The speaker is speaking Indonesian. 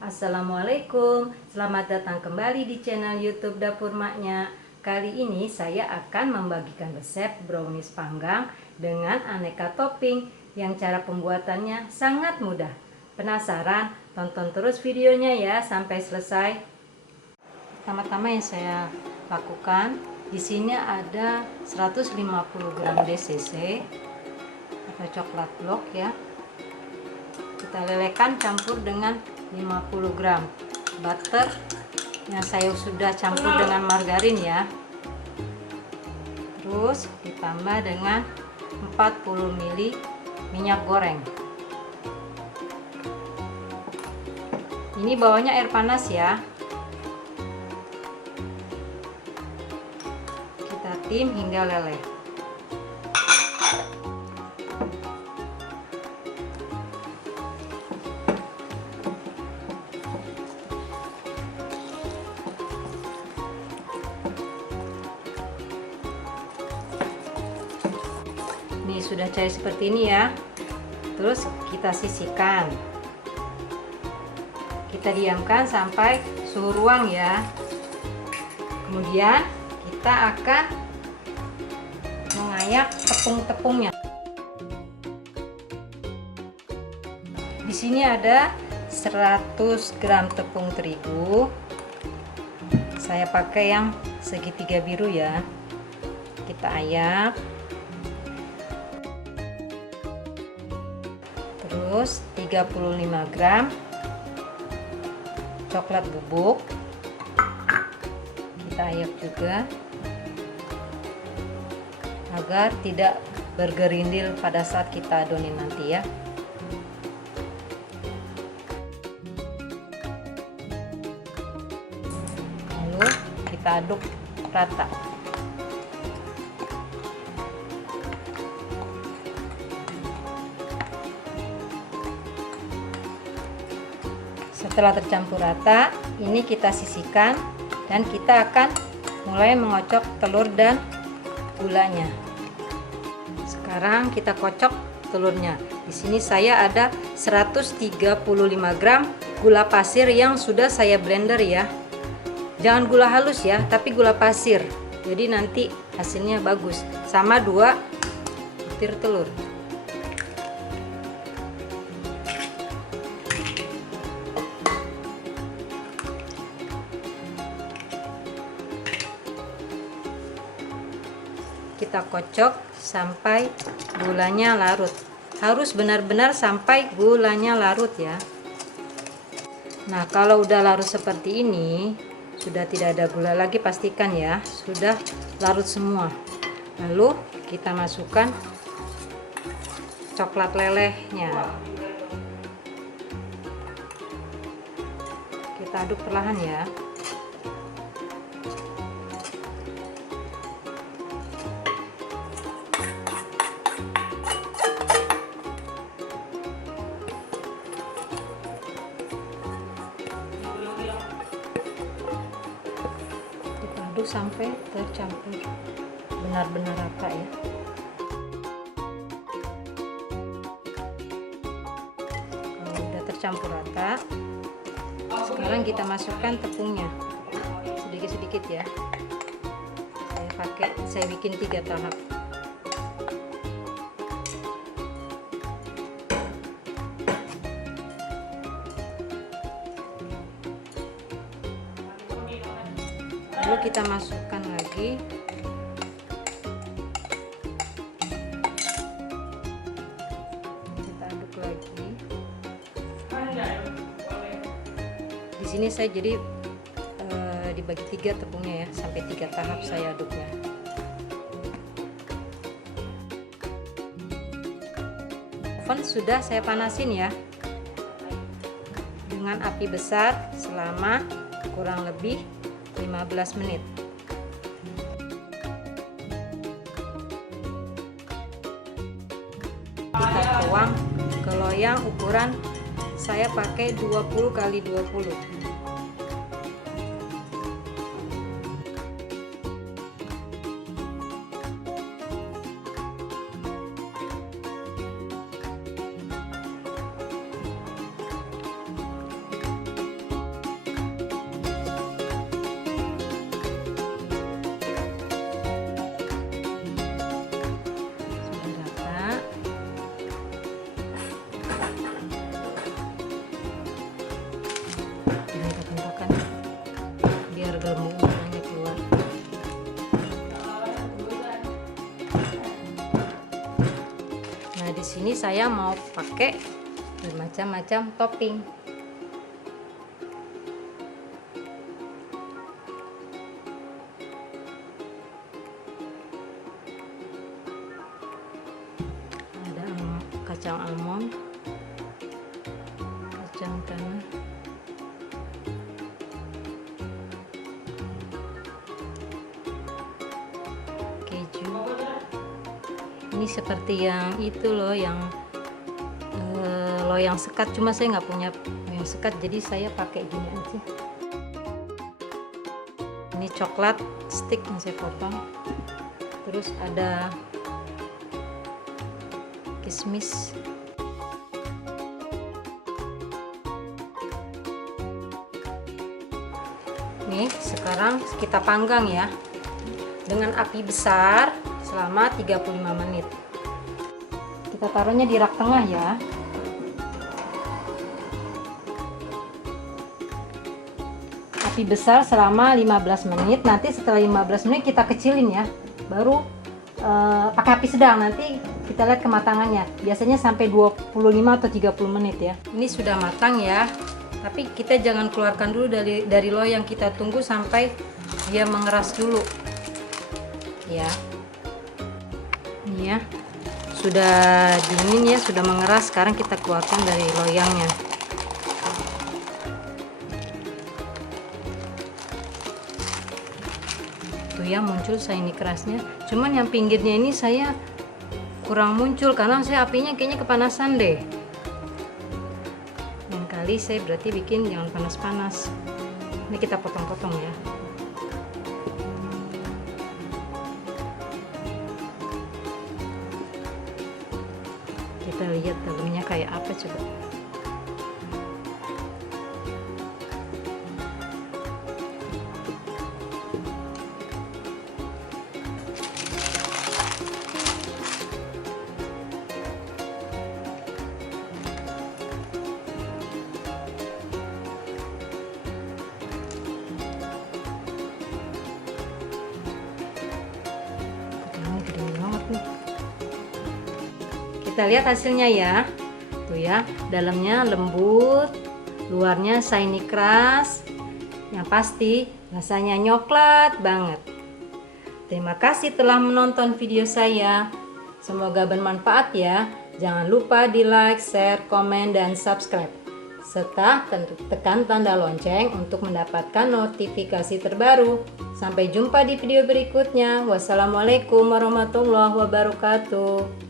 Assalamualaikum, selamat datang kembali di channel YouTube Dapur Maknya. Kali ini saya akan membagikan resep brownies panggang dengan aneka topping yang cara pembuatannya sangat mudah. Penasaran? Tonton terus videonya ya sampai selesai. Pertama-tama yang saya lakukan, di sini ada 150 gram DCC atau coklat blok ya. Kita lelehkan campur dengan 50 gram butter yang saya sudah campur dengan margarin ya. Terus ditambah dengan 40 ml minyak goreng. Ini bawahnya air panas ya. Kita tim hingga leleh. Ini sudah cair seperti ini ya. Terus kita sisihkan. Kita diamkan sampai suhu ruang ya. Kemudian kita akan mengayak tepung-tepungnya. Di sini ada 100 gram tepung terigu. Saya pakai yang segitiga biru ya. Kita ayak. Terus 35 gram coklat bubuk, kita ayak juga agar tidak bergerindil pada saat kita adonin nanti ya. Lalu kita aduk rata. Setelah tercampur rata, ini kita sisihkan dan kita akan mulai mengocok telur dan gulanya. Sekarang kita kocok telurnya. Di sini saya ada 135 gram gula pasir yang sudah saya blender ya. Jangan gula halus ya, tapi gula pasir. Jadi nanti hasilnya bagus. Sama 2 butir telur. Kita kocok sampai gulanya larut. Harus benar-benar sampai gulanya larut ya. Nah, kalau udah larut seperti ini, sudah tidak ada gula lagi, pastikan ya, sudah larut semua. Lalu kita masukkan coklat lelehnya. Kita aduk perlahan ya. Aduk sampai tercampur benar-benar rata ya. Kalau udah tercampur rata, sekarang kita masukkan tepungnya sedikit-sedikit ya. Saya bikin 3 tahap. Lalu kita masukkan lagi kita aduk lagi. Di sini saya jadi dibagi 3 tepungnya ya, sampai 3 tahap saya aduknya. Oven sudah saya panasin ya dengan api besar selama kurang lebih 15 menit. Kita tuang ke loyang ukuran saya pakai 20 x 20. sini saya mau pakai bermacam-macam topping. Ada kacang almond, kacang tanah, keju. Ini seperti yang itu loh, yang loyang sekat, cuma saya nggak punya loyang sekat, jadi saya pakai gini aja. Ini coklat stick yang saya potong, terus ada kismis. Nih sekarang kita panggang ya dengan api besar selama 35 menit. Kita taruhnya di rak tengah ya. Api besar selama 15 menit. Nanti setelah 15 menit kita kecilin ya. Baru pakai api sedang, nanti kita lihat kematangannya. Biasanya sampai 25 atau 30 menit ya. Ini sudah matang ya. Tapi kita jangan keluarkan dulu dari loyang, kita tunggu sampai dia mengeras dulu. Ya. Ini ya. Sudah dingin ya, sudah mengeras. Sekarang kita keluarkan dari loyangnya. Tuh ya, muncul saya ini kerasnya. Cuman yang pinggirnya ini saya kurang muncul karena saya apinya kayaknya kepanasan deh. Yang kali saya berarti bikin jangan panas-panas. Ini kita potong-potong ya. Kita lihat dalamnya kayak apa coba. Ini gede banget nih. Kita lihat hasilnya ya. Tuh ya, dalamnya lembut, luarnya shiny keras. Yang pasti rasanya nyoklat banget. Terima kasih telah menonton video saya. Semoga bermanfaat ya. Jangan lupa di like, share, komen, dan subscribe. Serta tekan tanda lonceng untuk mendapatkan notifikasi terbaru. Sampai jumpa di video berikutnya. Wassalamualaikum warahmatullahi wabarakatuh.